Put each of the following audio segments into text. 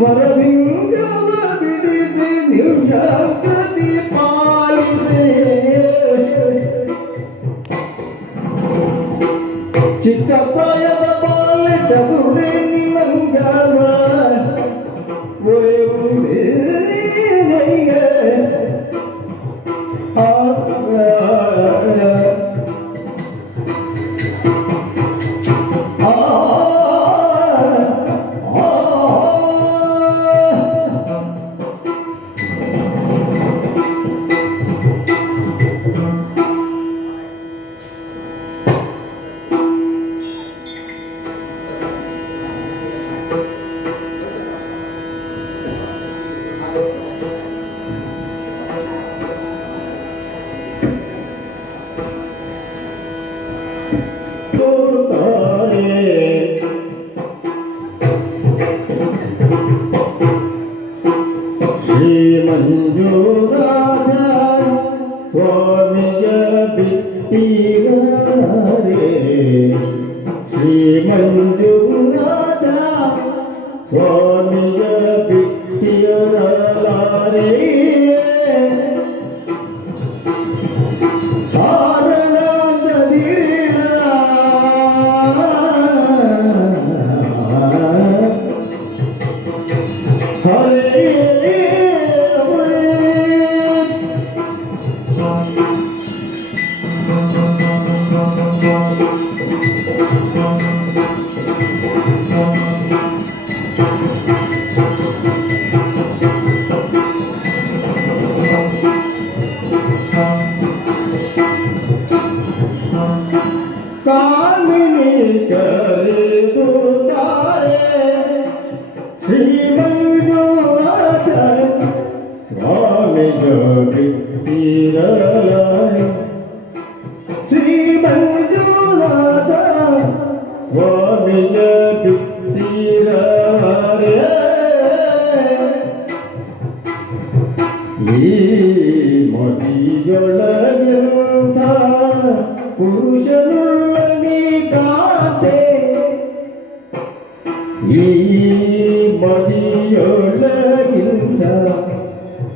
Vara bir gala bilirsin yavşak నందునాథ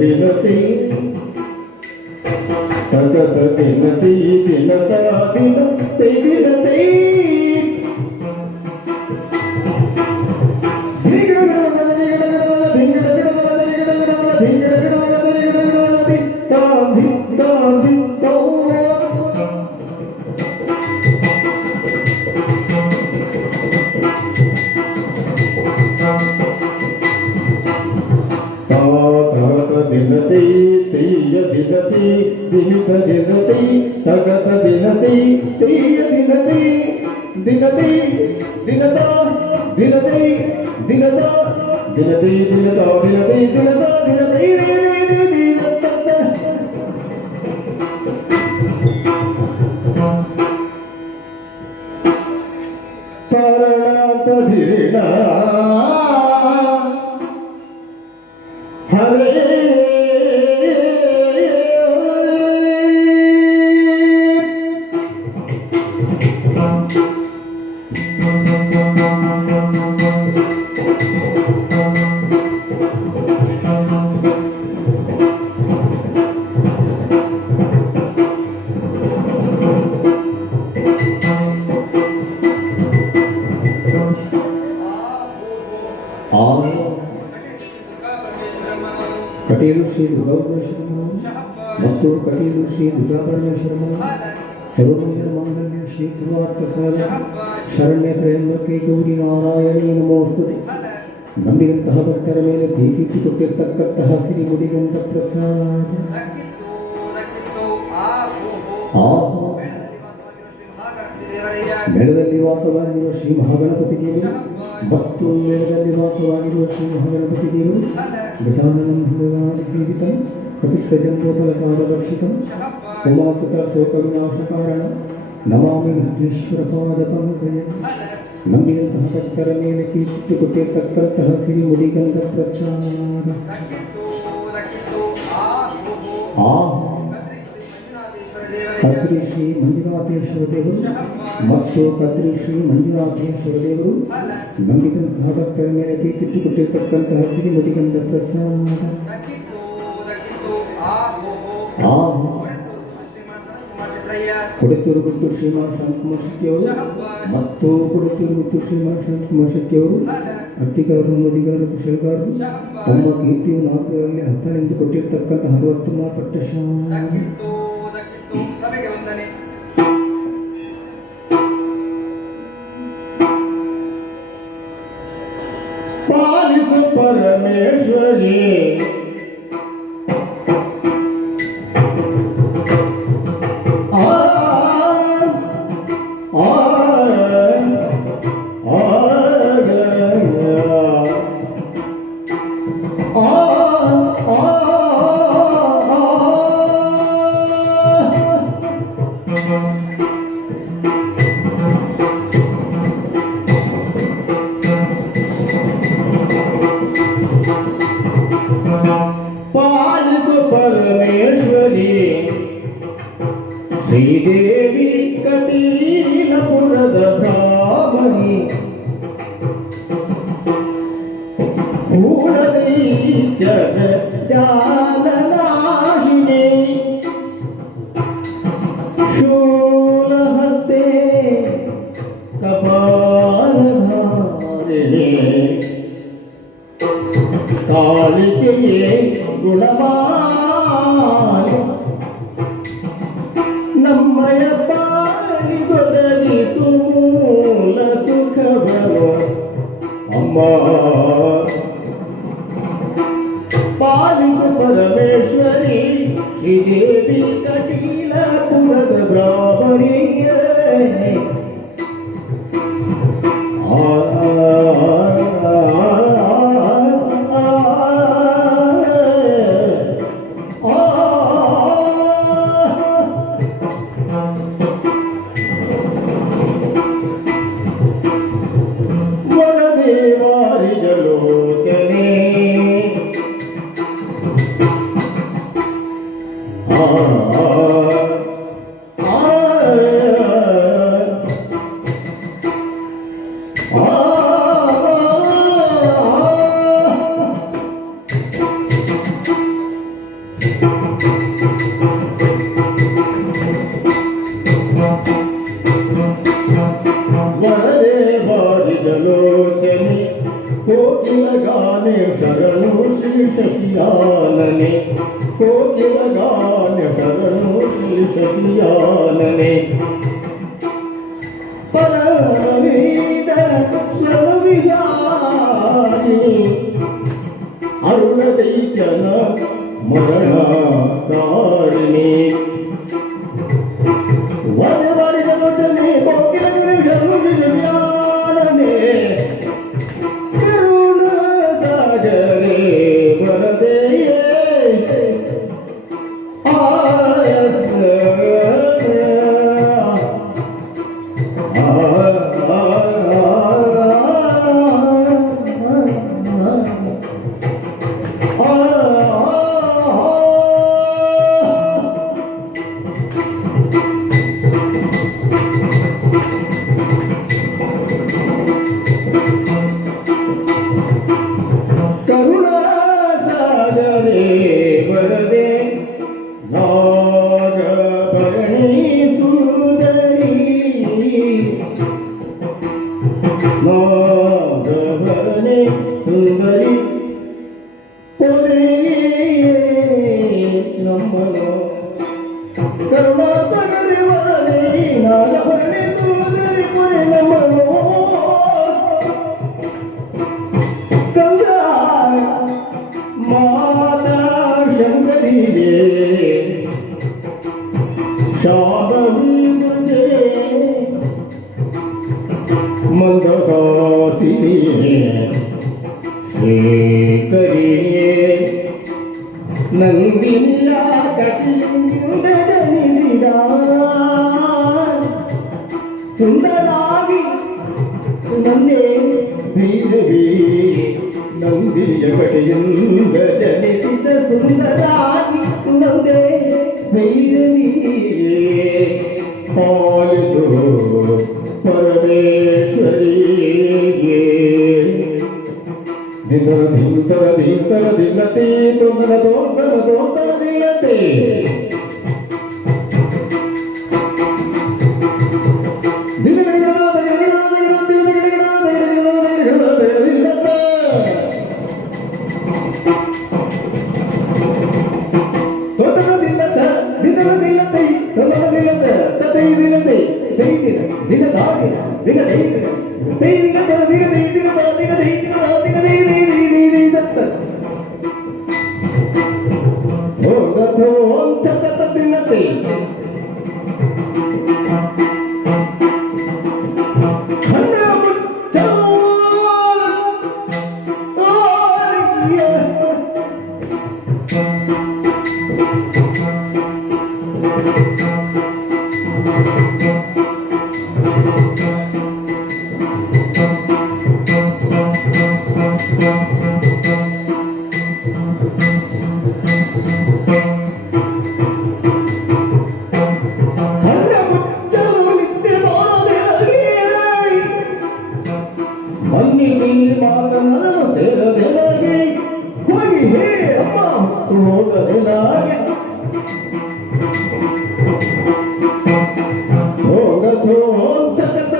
దినతి తగ దినతి దినత దిన దినతే దినతి తీయ దినతి దిమిత దినతి తగత దినతి తీయ దినతి దినతి దినత దినతి దినత దినతి దినత దినతి దినత దినతి ಸರ್ವಮಂಗಲ ಮಾಂಗಲ್ಯ ಸಾಧ ಶರಣ್ಯ ತ್ರಯಂಬಕೆ ಗೌರಿ ನಾರಾಯಣಿ ನಮೋಸ್ತದೆ ನಂಬಿದಂತಹ ಭಕ್ತರ ಮೇಲೆ ಭೀತಿ ಕೊಟ್ಟಿರ್ತಕ್ಕಂತಹ ಸಿರಿ ಮುಡಿಗಂತ ಪ್ರಸಾದ ಮೇಳದಲ್ಲಿ ವಾಸವಾಗಿರುವ ಶ್ರೀ ಮಹಾಗಣಪತಿ ದೇವರು ಮತ್ತು ಮೇಳದಲ್ಲಿ ವಾಸವಾಗಿರುವ ಶ್ರೀ ಮಹಾಗಣಪತಿ ದೇವರು ಗಜಾನನ ಸೇವಿತಂ ಕಪಿಸ್ತಜಂಬೋಫಲಸಾರರಕ್ಷಿತಂ ಉಮಾಸುತ ಶೋಕವಿನಾಶಕಾರಣ ನಮಾಮಿ ವಿಘ್ನೇಶ್ವರ ಪಾದ ಪಂಕಜ ನಂಬಿದಂತಹ ಭಕ್ತರ ಮೇಲೆ ಕೀರ್ತಿ ಕೊಟ್ಟಿರ್ತಕ್ಕಂತಹ ಸಿರಿ ಮುಡಿಗಂಧ ಪ್ರಸಾದ ಆ ಕದ್ರಿ ಶ್ರೀ ಮಂಜುನಾಥೇಶ್ವರ ದೇವರು ಮತ್ತು ಕದ್ರಿ ಶ್ರೀ ಮಂಜುನಾಥೇಶ್ವರ ದೇವರು ನಂಬಿದಂತಹ ಭಕ್ತರ ಮೇಲೆ ಪ್ರೀತಿ ಕೊಟ್ಟಿರ್ತಕ್ಕಂತಹ ಸಿರಿ ಮುಡಿಗಂಧ ಪ್ರಸಾದ ಆ ಕೊಡತೂರು ಗುತ್ತು ಶ್ರೀಮಾನ್ ಶಾಂತಕುಮಾರ್ ಶೆಟ್ಟಿಯವರು ಮತ್ತು ಕೊಡತೂರು ಗುತ್ತು ಶ್ರೀಮಾನ್ ಶಾಂತಕುಮಾರ್ ಶೆಟ್ಟಿಯವರು ಅತ್ತಿಗಾರರು ಮದಿಗಾರರು, ಕುಶಲಗಾರರು ತಮ್ಮ ಕೀರ್ತಿಯು ನಾಲ್ಕರಲ್ಲಿ ಹತ್ತನೆಂದು ಕೊಟ್ಟಿರ್ತಕ್ಕಂಥ ಅರವತ್ತು ಪಟ್ಟ ಕಾಲಿಕೆಯೇ ಗುಣಮಾನ ನಮ್ಮಯ ಪಾಲಿಗೊದಗಿಸು ಮೂಲ ಸುಖವನ ಅಮ್ಮ ಪಾಲಿಸು ಪರಮೇಶ್ವರಿ ಶ್ರೀದೇವಿ జ్ఞానదేవారిజలోచని కోకిలగానే శరణు శ్రీషియాలని కోకిలగానే శరణు శ్రీషియాలని పరమీద అరుణదైతన మరణకారిణి. மந்தகாசினியே ஸ்ரீகரியே நந்தில்லா கட்டிலிருந்ததனிதார் சுந்தராகி சுமந்தே வீரவி நந்திய படையென்பதனிசித சுந்தராகி சுமந்தே ഭിന്നത്തെ തൊന്നന തോന്നന തോന്ന വീണത്തെ ദൈവം ദൈവം ദൈവം ദൈവം ദൈവം ദൈവം ദൈവം ദൈവം ಮನ್ನಿಸಿ ಮಾತನನ್ನು ಸೇರದೆನಾಗಿ ಹೋಗಿ ಹೇ ಅಮ್ಮ ಮತ್ತು ಹೋಗದೆನಾಗೆ ಹೋಗಥೋ ಜಗತ್ತ